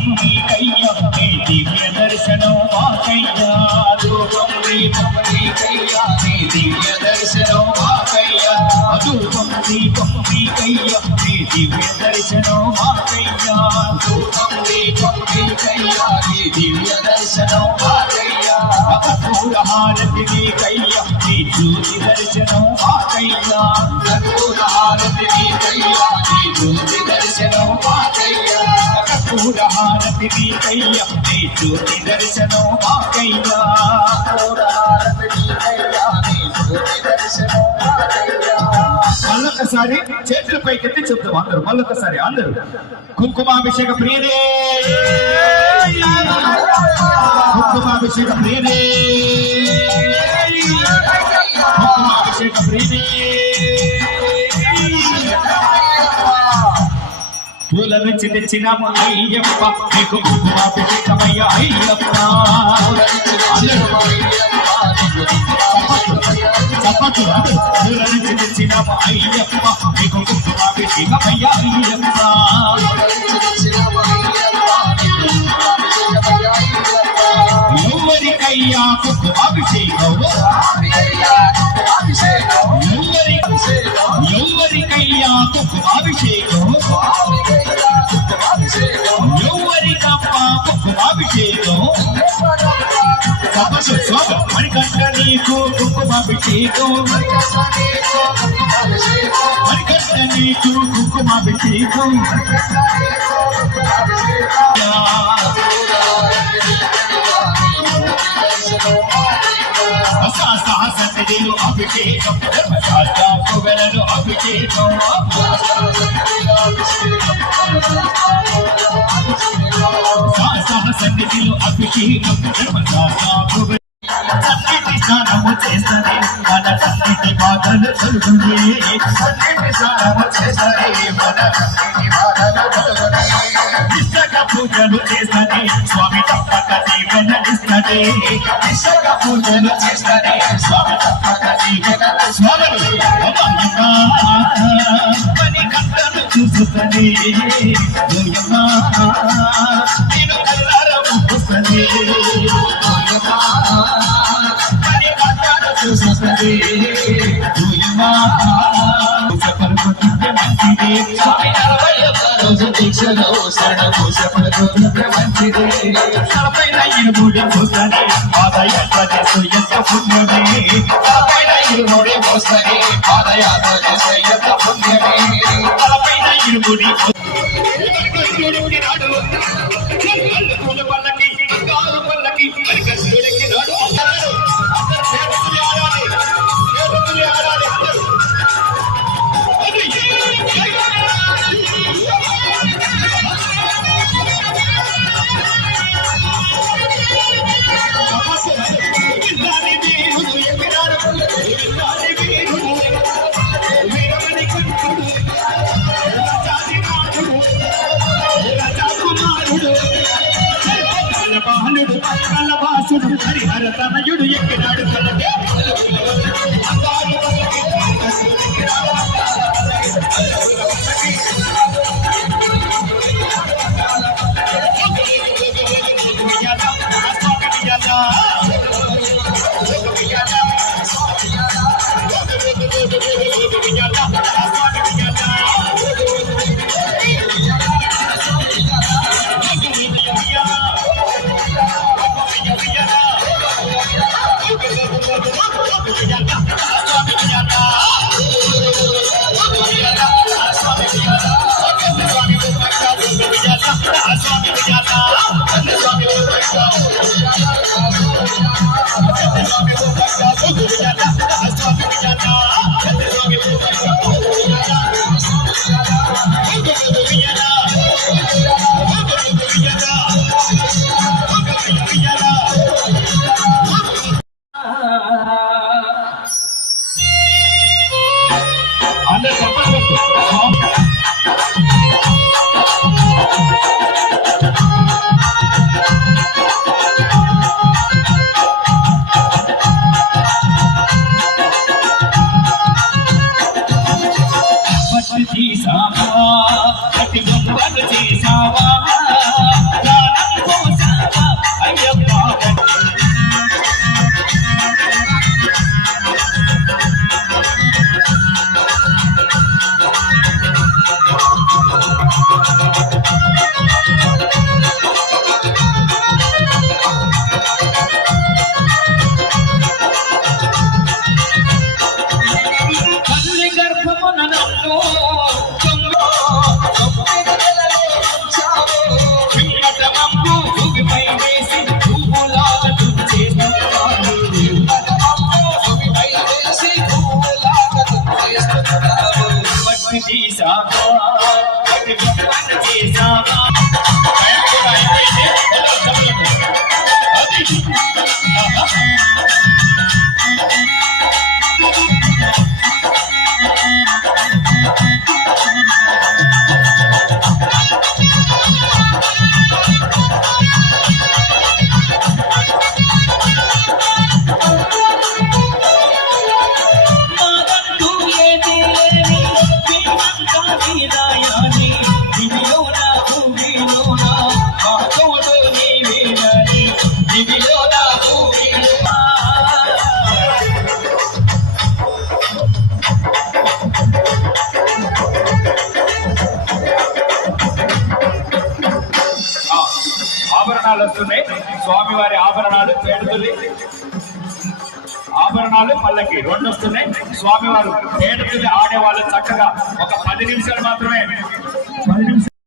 దీపం నీకయ్యా నీ దివ్య దర్శనం మాకయ్యా ధూపం దీపం నీకయ్యా నీ దివ్య దర్శనం మాకయ్యా ధూపం దీపం నీకయ్యా నీ దివ్య దర్శనం మాకయ్యా ధూపం దీపం నీకయ్యా నీ దివ్య దర్శనం మాకయ్యా కర్పూర హారతి నీకయ్యా నీ జ్యోతి దర్శనం మాకయ్యా కర్పూర హారతి నీకయ్యా నీ జ్యోతి దర్శనం మాకయ్యా కర్పూర హారతి నీకయ్యా నీ జ్యోతి దర్శనం మాకయ్యా కర్పూర హారతి నీకయ్యా నీ జ్యోతి దర్శనం మాకయ్యా మళ్ళొకసారి చేతుల పైకెత్తి చెప్తాం అందరూ మళ్ళొకసారి అందరూ కుంకుమాభిషేక ప్రియదే కుంకుమాభిషేక ప్రియదే కుంకుమాభిషేక ప్రియదే పూల నుంచి తెచ్చినాము అయ్యప్ప నీకు కుంకుమాభిషేకమయ్యా అయ్యప్ప చప్పట్లు పూల నుంచి తెచ్చినాము అయ్యప్ప నీకు కుంకుమాభిషేకమయ్యా అయ్యప్ప ఎవరికయ్యా కుంకుమాభిషేకం ఎవరికయ్యా కుంకుమాభిషేకం ఎవరికప్ప కుంకుమాభిషేకం తపస్సు స్వాగ మణికంఠ నీకు కుంకుమాభిషేకం మణికంఠ నీకు కుంకుమాభిషేకం సహసన్నిధిలో అభిషేకం ధర్మశాస్త్రకు వెలను అభిషేకం సహసన్నిధిలో అభిషేకం ధర్మశాస్త్రకు సన్నిధి స్నానము చేస్తనే మన సన్నిధి బాధలు తొలుగునే సన్నిధి స్నానము చేస్తనే మన సన్నిధి బాధలు తొలుగునే నిష్టక పూజలు చేస్తనే స్వామి తప్పక దీవెనలిస్తనే నిష్టక పూజలు చేస్తనే స్వామి తప్పక దీవెన స్వామి పని కట్టను చూస్తనే నేను కల్లారం చూస్తనే దీక్షలో మంచిదే తలపైన ఇరుముడి మోస్తని పాదయాత్ర చేస్తూ ఎంత పుణ్యమే తలపైన ఇరుముడి మోస్తని పాదయాత్ర చేస్తూ ఎంత పుణ్యమే తలపైన ఇరుముడి హరిహర తనయుడు ఎక్కినాడు చేసావా ఆభరణాలు వస్తున్నాయి. స్వామివారి ఆభరణాలు పేడుతుంది, ఆభరణాలు పల్లకి రెండు వస్తున్నాయి. స్వామివారు పేడుతుంది ఆడేవాళ్ళు చక్కగా ఒక 10 నిమిషాలు మాత్రమే, 10 నిమిషాలు